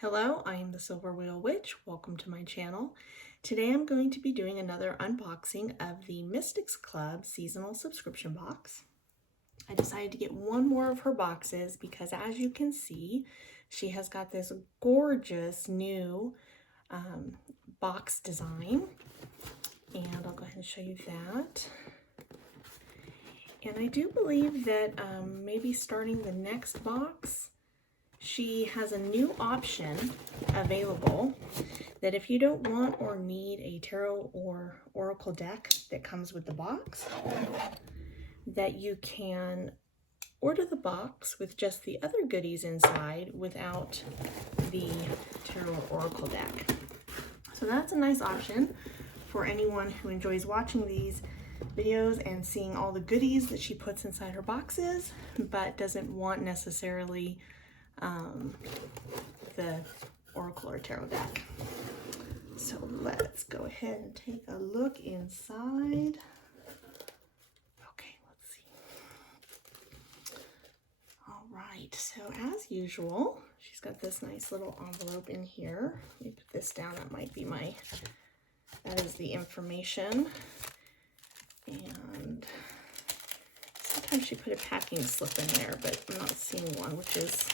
Hello, I am the Silver Wheel Witch. Welcome to my channel. Today I'm going to be doing another unboxing of the Mystics Club seasonal subscription box. I decided to get one more of her boxes because, as you can see, she has got this gorgeous new box design, and I'll go ahead and show you that. And I do believe that maybe starting the next box, she has a new option available that if you don't want or need a tarot or oracle deck that comes with the box, that you can order the box with just the other goodies inside without the tarot or oracle deck. So that's a nice option for anyone who enjoys watching these videos and seeing all the goodies that she puts inside her boxes, but doesn't want necessarily the oracle or tarot deck. So let's go ahead and take a look inside. Okay, let's see. All right, so as usual, she's got this nice little envelope in here. Let me put this down. That is the information. And sometimes she put a packing slip in there, but I'm not seeing one, which is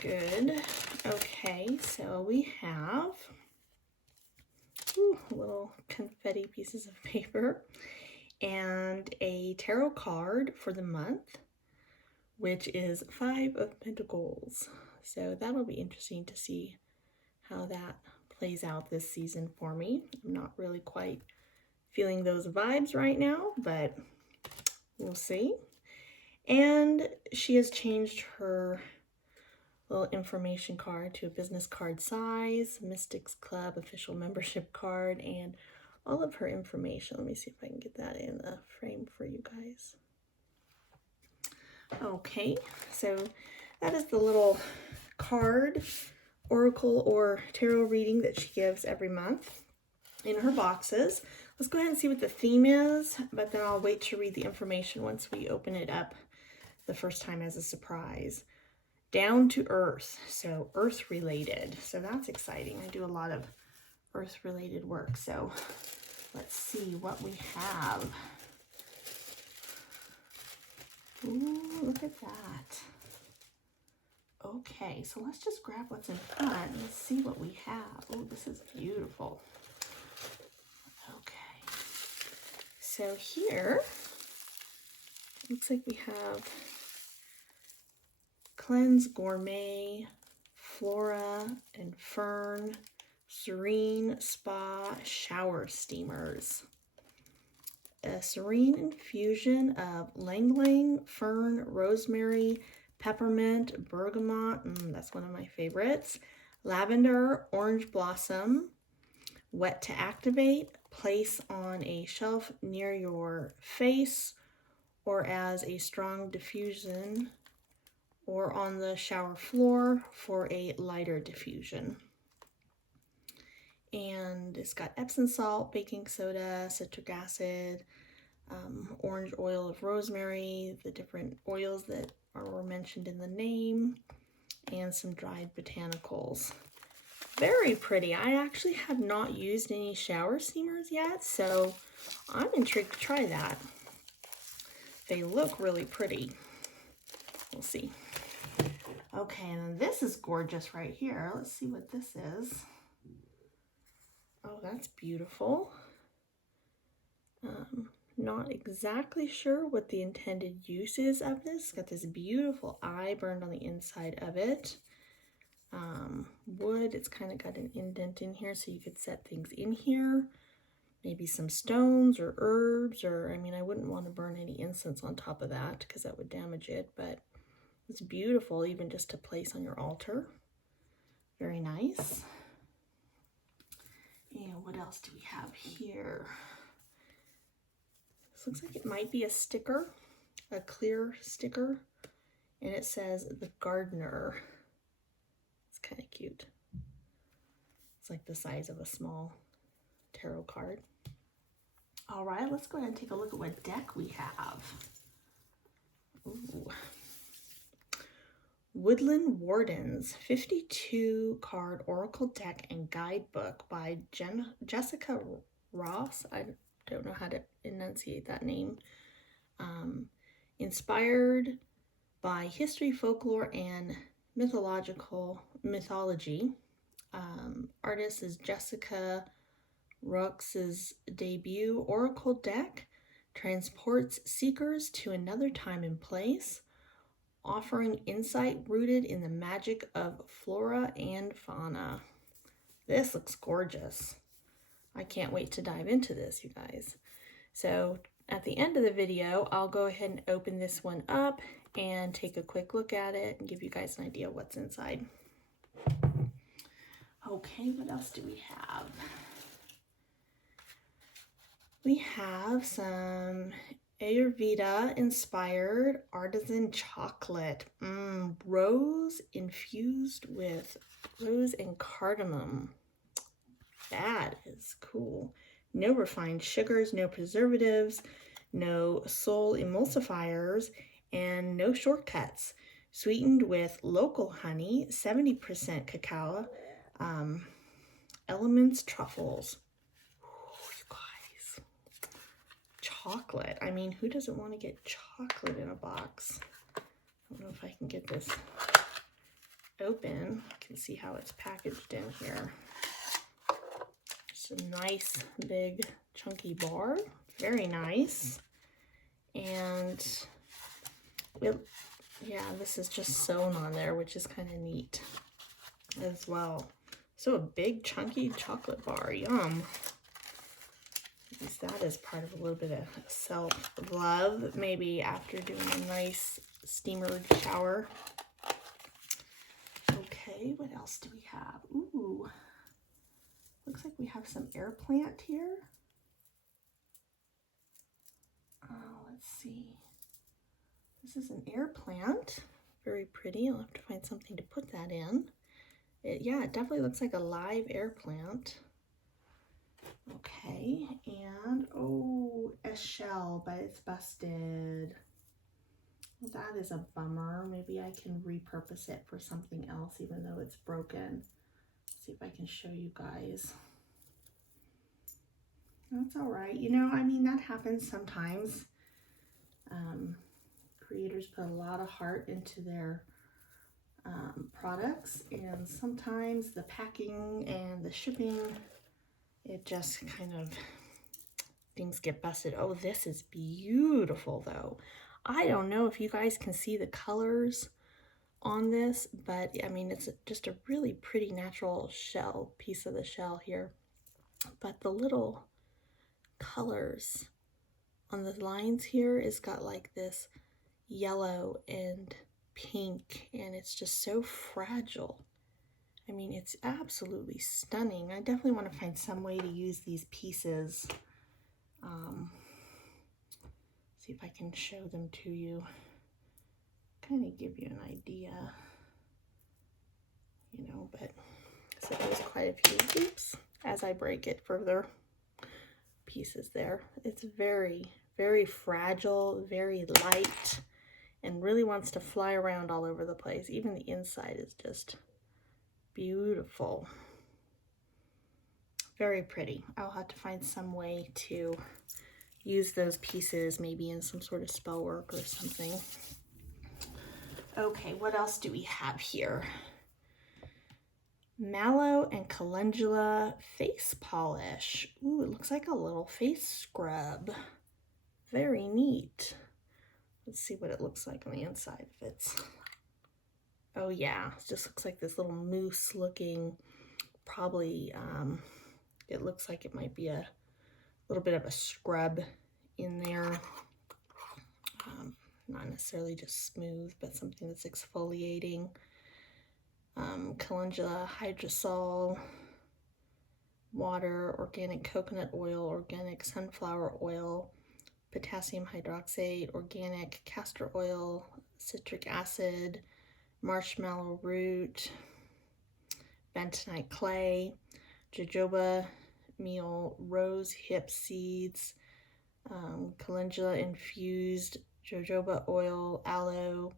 good. Okay, so we have little confetti pieces of paper and a tarot card for the month, which is 5 of Pentacles. So that'll be interesting to see how that plays out this season for me. I'm not really quite feeling those vibes right now, but we'll see. And she has changed her little information card to a business card size, Mystics Club official membership card, and all of her information. Let me see if I can get that in a frame for you guys. Okay, so that is the little card, oracle or tarot reading that she gives every month in her boxes. Let's go ahead and see what the theme is, but then I'll wait to read the information once we open it up the first time as a surprise. Down to earth, so earth related. So that's exciting. I do a lot of earth related work. So let's see what we have. Ooh, look at that. Okay, so let's just grab what's in front and let's see what we have. Oh, this is beautiful. Okay, so here, looks like we have Cleanse Gourmet, Flora and Fern, Serene Spa Shower Steamers. A serene infusion of Lang Lang, Fern, Rosemary, Peppermint, Bergamot, that's one of my favorites, Lavender, Orange Blossom, wet to activate, place on a shelf near your face or as a strong diffusion or on the shower floor for a lighter diffusion. And it's got Epsom salt, baking soda, citric acid, orange oil of rosemary, the different oils that were mentioned in the name, and some dried botanicals. Very pretty. I actually have not used any shower steamers yet, so I'm intrigued to try that. They look really pretty. We'll see. Okay, and then this is gorgeous right here. Let's see what this is. Oh, that's beautiful. Not exactly sure what the intended use is of this. It's got this beautiful eye burned on the inside of it. Wood, it's kind of got an indent in here so you could set things in here. Maybe some stones or herbs, or I mean, I wouldn't want to burn any incense on top of that because that would damage it, but it's beautiful even just to place on your altar. Very nice. And what else do we have here? This looks like it might be a sticker, a clear sticker, and it says The Gardener. It's kind of cute. It's like the size of a small tarot card. All right, let's go ahead and take a look at what deck we have. Ooh. Woodland Wardens 52 card Oracle deck and guidebook by Jessica Ross. I don't know how to enunciate that name. Inspired by history, folklore, and mythology. Artist is Jessica Rox's debut Oracle deck transports seekers to another time and place, offering insight rooted in the magic of flora and fauna. This looks gorgeous. I can't wait to dive into this, you guys. So at the end of the video, I'll go ahead and open this one up and take a quick look at it and give you guys an idea what's inside. Okay, what else do we have? We have some Ayurveda inspired artisan chocolate. Rose infused with rose and cardamom. That is cool. No refined sugars, no preservatives, no soul emulsifiers, and no shortcuts. Sweetened with local honey, 70% cacao, elements, truffles. Ooh, you guys. Chocolate. I mean, who doesn't want to get chocolate in a box? I don't know if I can get this open. You can see how it's packaged in here. It's a nice, big, chunky bar. Very nice. And yeah, this is just sewn on there, which is kind of neat as well. So a big, chunky chocolate bar. Yum. Use that as part of a little bit of self-love, maybe after doing a nice steamer shower. Okay, what else do we have? Ooh, looks like we have some air plant here. Let's see. This is an air plant. Very pretty. I'll have to find something to put that in. Yeah, it definitely looks like a live air plant. Okay, and oh, a shell, but it's busted. Well, that is a bummer. Maybe I can repurpose it for something else, even though it's broken. Let's see if I can show you guys. That's all right. You know, I mean, that happens sometimes. Creators put a lot of heart into their products, and sometimes the packing and the shipping, it just kind of, things get busted. Oh, this is beautiful though. I don't know if you guys can see the colors on this, but I mean, it's just a really pretty natural shell, piece of the shell here. But the little colors on the lines here is got like this yellow and pink, and it's just so fragile. I mean, it's absolutely stunning. I definitely want to find some way to use these pieces. See if I can show them to you. Kind of give you an idea, you know, but so there's quite a few, oops, as I break it further, pieces there. It's very, very fragile, very light, and really wants to fly around all over the place. Even the inside is just beautiful. Very pretty. I'll have to find some way to use those pieces maybe in some sort of spell work or something. Okay, what else do we have here? Mallow and Calendula face polish. Ooh, it looks like a little face scrub. Very neat. Let's see what it looks like on the inside. If it's, oh yeah, it just looks like this little mousse looking, probably, it looks like it might be a little bit of a scrub in there. Not necessarily just smooth, but something that's exfoliating. Calendula hydrosol, water, organic coconut oil, organic sunflower oil, potassium hydroxide, organic castor oil, citric acid, marshmallow root, bentonite clay, jojoba meal, rose hip seeds, calendula infused jojoba oil, aloe,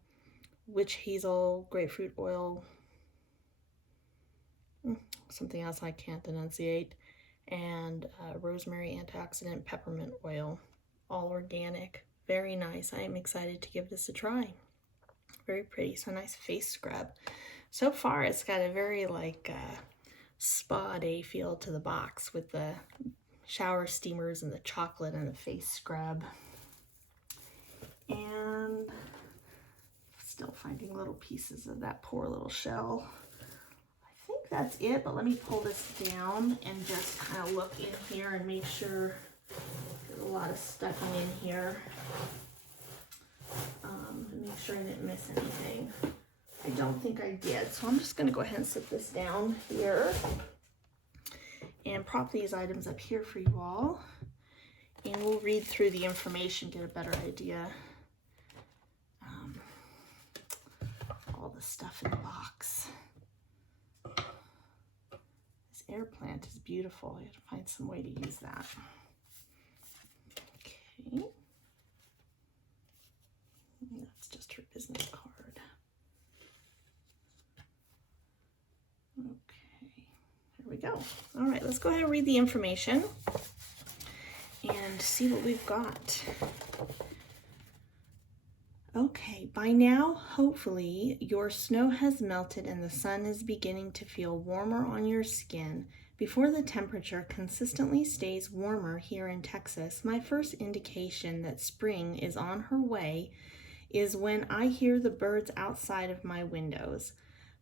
witch hazel, grapefruit oil, something else I can't enunciate, and rosemary antioxidant peppermint oil, all organic. Very nice. I am excited to give this a try. Very pretty. So nice face scrub. So far it's got a very like spa day feel to the box with the shower steamers and the chocolate and the face scrub. And still finding little pieces of that poor little shell. I think that's it, but let me pull this down and just kind of look in here and make sure there's a lot of stuff in here. And make sure I didn't miss anything. I don't think I did, so I'm just going to go ahead and set this down here and prop these items up here for you all, and we'll read through the information, get a better idea. All the stuff in the box. This air plant is beautiful. I have to find some way to use that. Okay. That's just her business card. Okay, here we go. All right, let's go ahead and read the information and see what we've got. Okay, by now, hopefully, your snow has melted and the sun is beginning to feel warmer on your skin. Before the temperature consistently stays warmer here in Texas, my first indication that spring is on her way is when I hear the birds outside of my windows.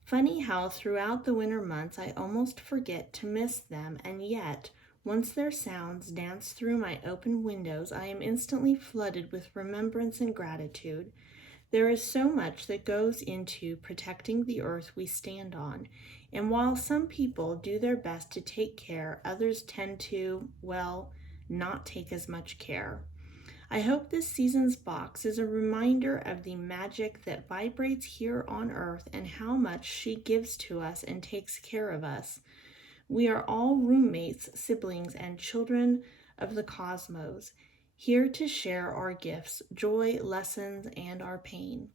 Funny how throughout the winter months I almost forget to miss them, and yet, once their sounds dance through my open windows, I am instantly flooded with remembrance and gratitude. There is so much that goes into protecting the earth we stand on, and while some people do their best to take care, others tend to, well, not take as much care. I hope this season's box is a reminder of the magic that vibrates here on earth and how much she gives to us and takes care of us. We are all roommates, siblings, and children of the cosmos, here to share our gifts, joy, lessons, and our pain.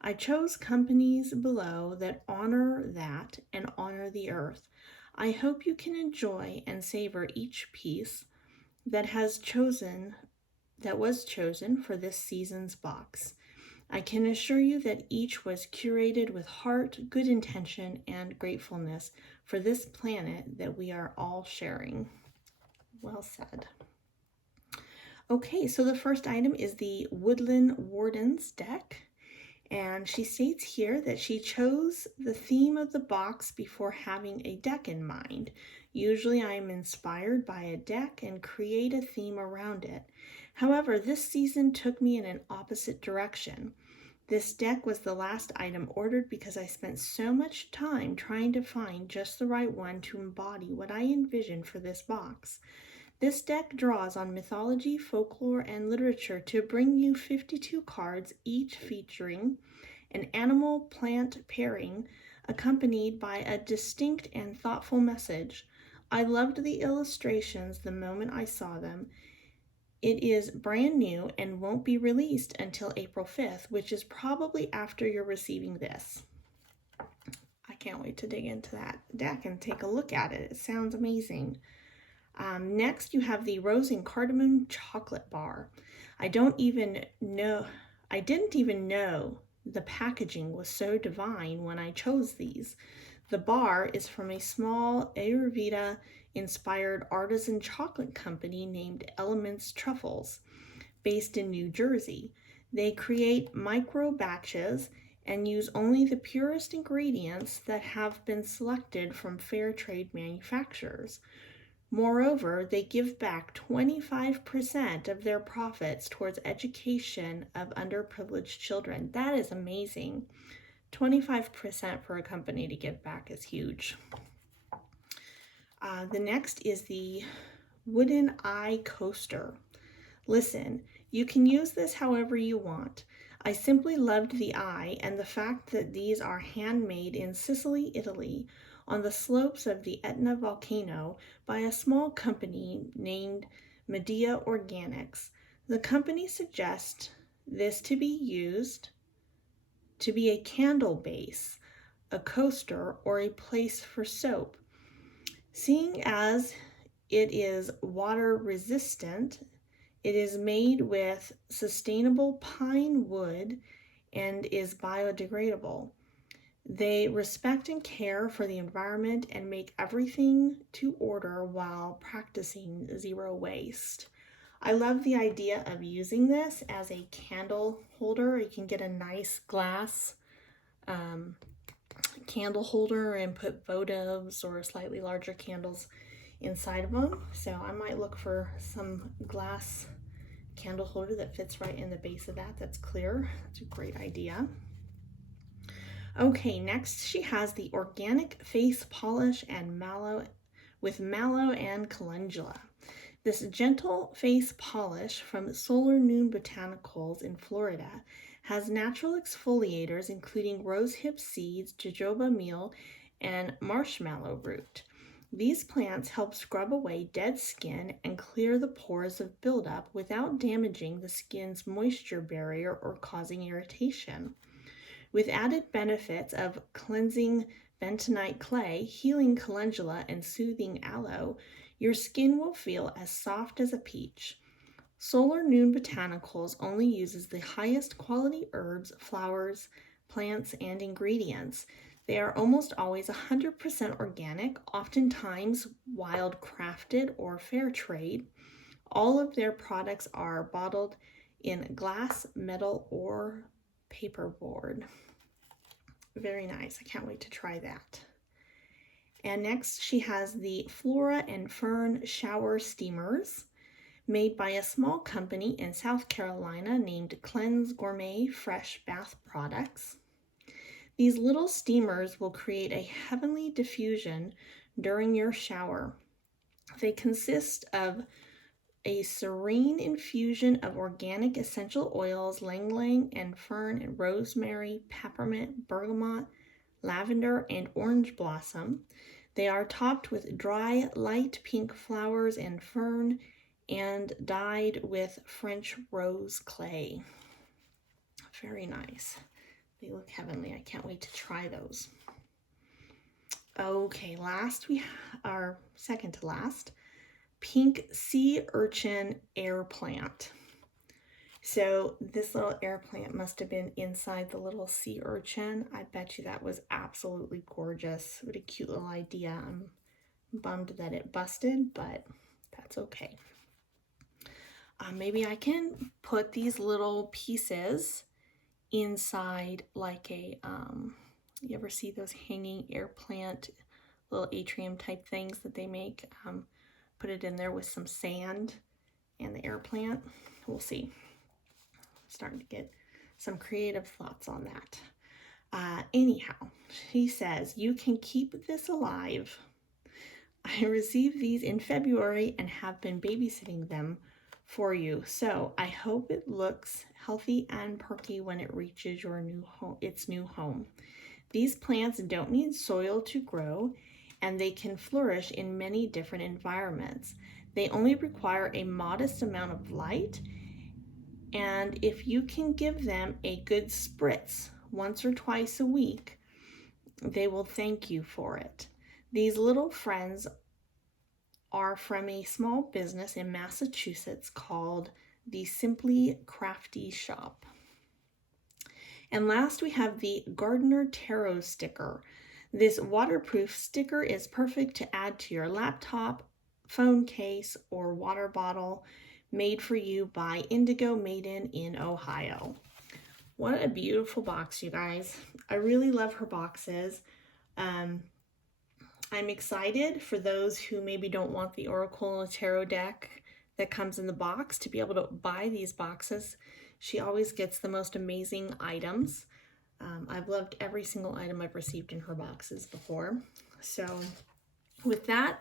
I chose companies below that honor that and honor the earth. I hope you can enjoy and savor each piece that was chosen for this season's box. I can assure you that each was curated with heart, good intention, and gratefulness for this planet that we are all sharing. Well said. Okay, so the first item is the Woodland Wardens deck, and she states here that she chose the theme of the box before having a deck in mind. Usually I am inspired by a deck and create a theme around it. However, this season took me in an opposite direction. This deck was the last item ordered because I spent so much time trying to find just the right one to embody what I envisioned for this box. This deck draws on mythology, folklore, and literature to bring you 52 cards, each featuring an animal-plant pairing accompanied by a distinct and thoughtful message. I loved the illustrations the moment I saw them. It is brand new and won't be released until April 5th, which is probably after you're receiving this. I can't wait to dig into that deck and take a look at it. It sounds amazing. Next, you have the Rose and Cardamom Chocolate Bar. I didn't even know the packaging was so divine when I chose these. The bar is from a small Ayurveda-inspired artisan chocolate company named Elements Truffles, based in New Jersey. They create micro batches and use only the purest ingredients that have been selected from fair trade manufacturers. Moreover, they give back 25% of their profits towards education of underprivileged children. That is amazing. 25% for a company to give back is huge. The next is the Wooden Eye Coaster. Listen, you can use this however you want. I simply loved the eye and the fact that these are handmade in Sicily, Italy, on the slopes of the Etna volcano by a small company named Meadow Organics. The company suggests this to be used to be a candle base, a coaster, or a place for soap. Seeing as it is water resistant, it is made with sustainable pine wood and is biodegradable. They respect and care for the environment and make everything to order while practicing zero waste. I love the idea of using this as a candle holder. You can get a nice glass candle holder and put votives or slightly larger candles inside of them. So I might look for some glass candle holder that fits right in the base of that, that's clear. That's a great idea. Okay, next she has the organic face polish and mallow and calendula. This gentle face polish from Solar Noon Botanicals in Florida has natural exfoliators including rosehip seeds, jojoba meal, and marshmallow root. These plants help scrub away dead skin and clear the pores of buildup without damaging the skin's moisture barrier or causing irritation. With added benefits of cleansing bentonite clay, healing calendula, and soothing aloe, your skin will feel as soft as a peach. Solar Noon Botanicals only uses the highest quality herbs, flowers, plants, and ingredients. They are almost always 100% organic, oftentimes wild crafted or fair trade. All of their products are bottled in glass, metal, or paperboard. Very nice. I can't wait to try that. And next she has the Flora and Fern shower steamers made by a small company in South Carolina named Cleanse Gourmet Fresh Bath Products. These little steamers will create a heavenly diffusion during your shower. They consist of a serene infusion of organic essential oils, ylang ylang and fern and rosemary, peppermint, bergamot, lavender, and orange blossom. They are topped with dry, light pink flowers and fern and dyed with French rose clay. Very nice. They look heavenly. I can't wait to try those. Okay, second to last, pink sea urchin air plant. So this little air plant must have been inside the little sea urchin. I bet you that was absolutely gorgeous. What a cute little idea. I'm bummed that it busted, but that's okay. Maybe I can put these little pieces inside like a, you ever see those hanging air plant, little atrium type things that they make? Put it in there with some sand and the air plant. We'll see. I'm starting to get some creative thoughts on that. Anyhow, she says, you can keep this alive. I received these in February and have been babysitting them for you. So I hope it looks healthy and perky when it reaches your its new home. These plants don't need soil to grow, and they can flourish in many different environments. They only require a modest amount of light, and if you can give them a good spritz once or twice a week, they will thank you for it. These little friends are from a small business in Massachusetts called the Simply Crafty Shop. And last we have the Gardener Tarot sticker. This waterproof sticker is perfect to add to your laptop, phone case, or water bottle, made for you by Indigo Maiden in Ohio. What a beautiful box, you guys. I really love her boxes. I'm excited for those who maybe don't want the Oracle Tarot deck that comes in the box to be able to buy these boxes. She always gets the most amazing items. I've loved every single item I've received in her boxes before. So with that,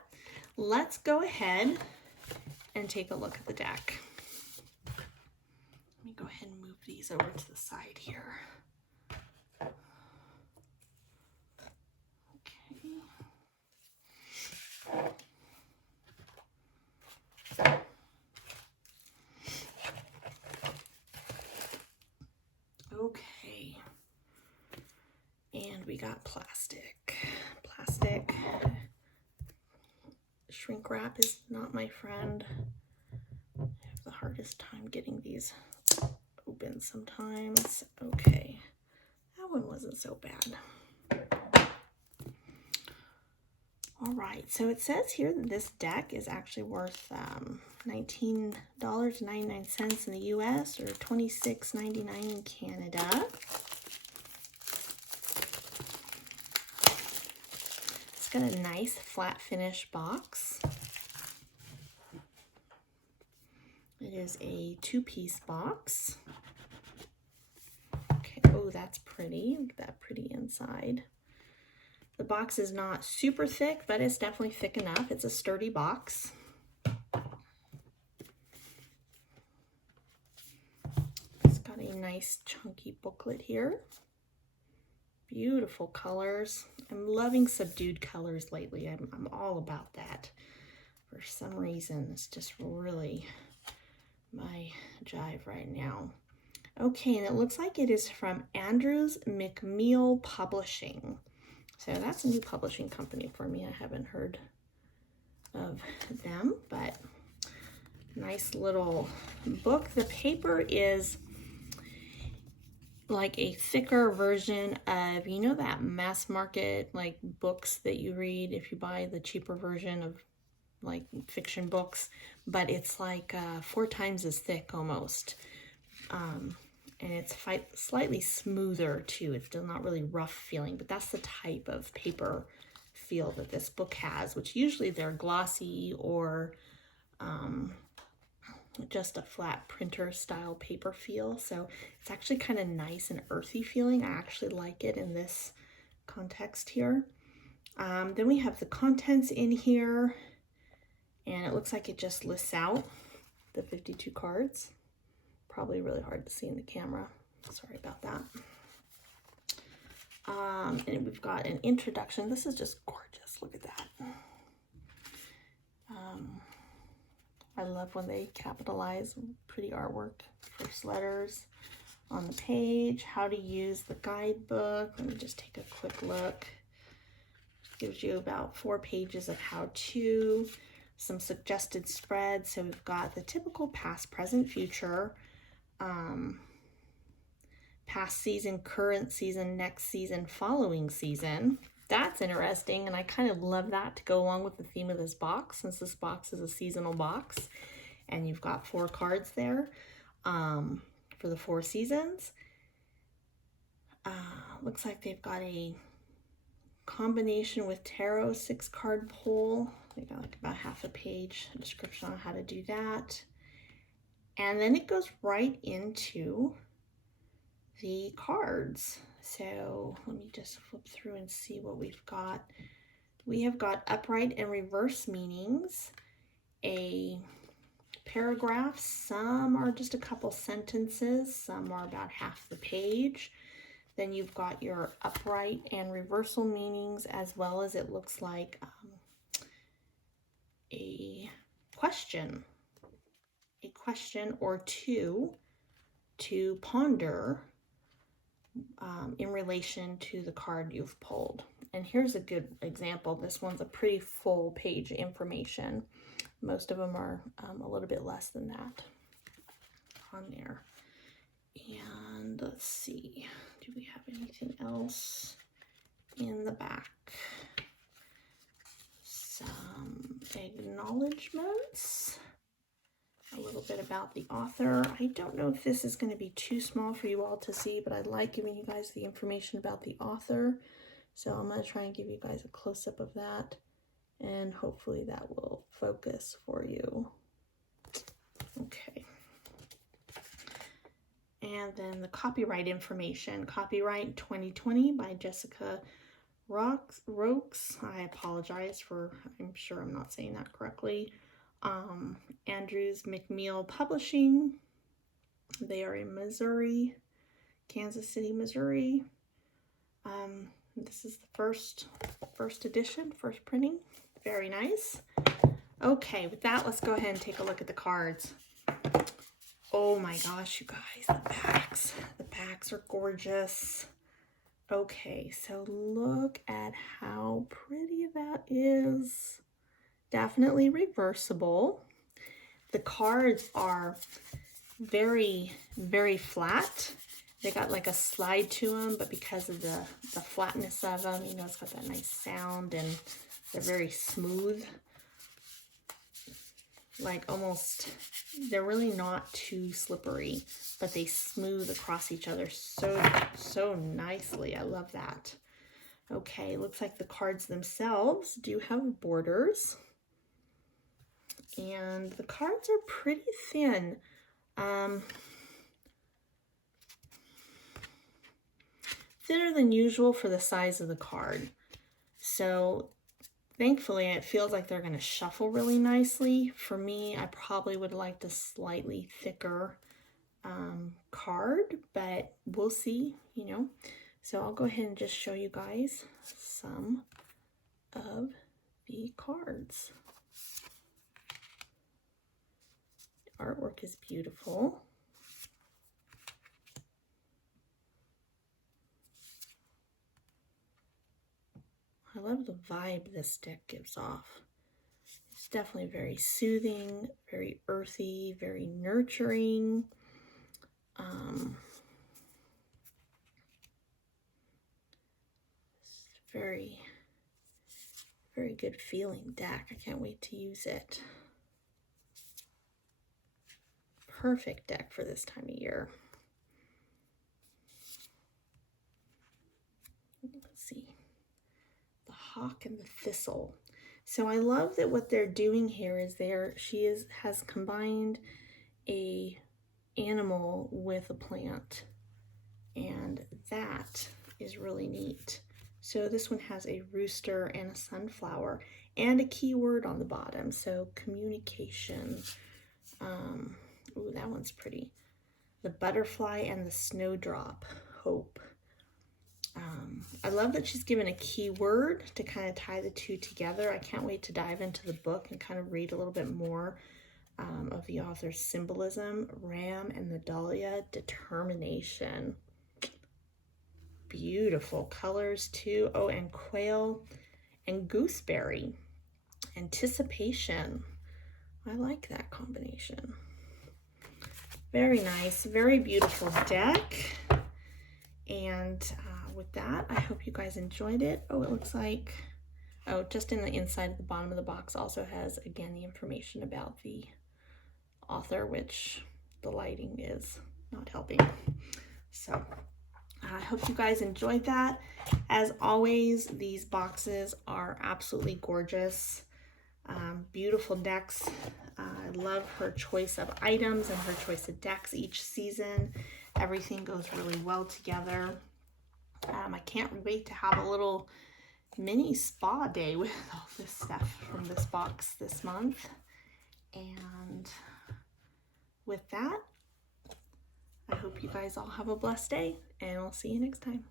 let's go ahead and take a look at the deck. Let me go ahead and move these over to the side here. Okay, we got plastic. Plastic. Shrink wrap is not my friend. I have the hardest time getting these open sometimes. Okay, that one wasn't so bad. All right, so it says here that this deck is actually worth $19.99 in the US or $26.99 in Canada. It's got a nice flat finish box. It is a 2-piece box. Okay, oh, that's pretty. Look at that pretty inside. The box is not super thick, but it's definitely thick enough. It's a sturdy box. It's got a nice chunky booklet here. Beautiful colors. I'm loving subdued colors lately. I'm all about that. For some reason, it's just really my jive right now. Okay, and it looks like it is from Andrews McMeel Publishing. So that's a new publishing company for me. I haven't heard of them, but nice little book. The paper is like a thicker version of, you know, that mass market like books that you read if you buy the cheaper version of like fiction books, but it's like 4 times as thick almost. And it's slightly smoother too. It's still not really rough feeling, but that's the type of paper feel that this book has, which usually they're glossy or just a flat printer style paper feel. So it's actually kind of nice and earthy feeling. I actually like it in this context here. Then we have the contents in here, and it looks like it just lists out the 52 cards. Probably really hard to see in the camera. Sorry about that. And we've got an introduction. This is just gorgeous. Look at that. I love when they capitalize pretty artwork. First letters on the page. How to use the guidebook. Let me just take a quick look. It gives you about 4 pages of how to. Some suggested spreads. So we've got the typical past, present, future. Past season, current season, next season, following season. That's interesting, and I kind of love that to go along with the theme of this box, since this box is a seasonal box, and you've got 4 cards there for the 4 seasons. Looks like they've got a combination with tarot 6-card pull. They got like about half a page description on how to do that. And then it goes right into the cards. So let me just flip through and see what we've got. We have got upright and reverse meanings, a paragraph. Some are just a couple sentences. Some are about half the page. Then you've got your upright and reversal meanings, as well as it looks like a question or 2 to ponder in relation to the card you've pulled. And here's a good example. This one's a pretty full page information. Most of them are a little bit less than that on there. And let's see, do we have anything else in the back? Some acknowledgements. A little bit about the author. I don't know if this is going to be too small for you all to see, but I like giving you guys the information about the author. So I'm going to try and give you guys a close-up of that, and hopefully that will focus for you. Okay. And then the copyright information. Copyright 2020 by Jessica Rokes. I apologize for, I'm sure I'm not saying that correctly. Andrews McMeel Publishing. They are in Missouri, Kansas City, Missouri. This is the first edition, first printing. Very nice. Okay, with that, let's go ahead and take a look at the cards. Oh my gosh, you guys, the backs are gorgeous. Okay, so look at how pretty that is. Definitely reversible. The cards are very, very flat. They got like a slide to them, but because of the flatness of them, you know, it's got that nice sound, and they're very smooth. Like almost, they're really not too slippery, but they smooth across each other so nicely. I love that. Okay, looks like the cards themselves do have borders, and the cards are pretty thin. Thinner than usual for the size of the card. So thankfully it feels like they're going to shuffle really nicely. For me, I probably would like a slightly thicker card, but we'll see, you know. So I'll go ahead and just show you guys some of the cards. The artwork is beautiful. I love the vibe this deck gives off. It's definitely very soothing, very earthy, very nurturing. Very, very good feeling deck. I can't wait to use it. Perfect deck for this time of year. Let's see. The hawk and the thistle. So I love that what they're doing here is has combined a animal with a plant, and that is really neat. So this one has a rooster and a sunflower and a keyword on the bottom. So communication. Ooh, that one's pretty. The butterfly and the snowdrop, hope. I love that she's given a keyword to kind of tie the two together. I can't wait to dive into the book and kind of read a little bit more of the author's symbolism. Ram and the dahlia, determination. Beautiful colors too. Oh, and quail and gooseberry, anticipation. I like that combination. Very nice, very beautiful deck. And with that, I hope you guys enjoyed it. Oh, it looks like, oh, just in the inside of the bottom of the box also has, again, the information about the author, which the lighting is not helping. So I hope you guys enjoyed that. As always, these boxes are absolutely gorgeous. Beautiful decks. I love her choice of items and her choice of decks each season. Everything goes really well together. I can't wait to have a little mini spa day with all this stuff from this box this month. And with that, I hope you guys all have a blessed day, and I'll see you next time.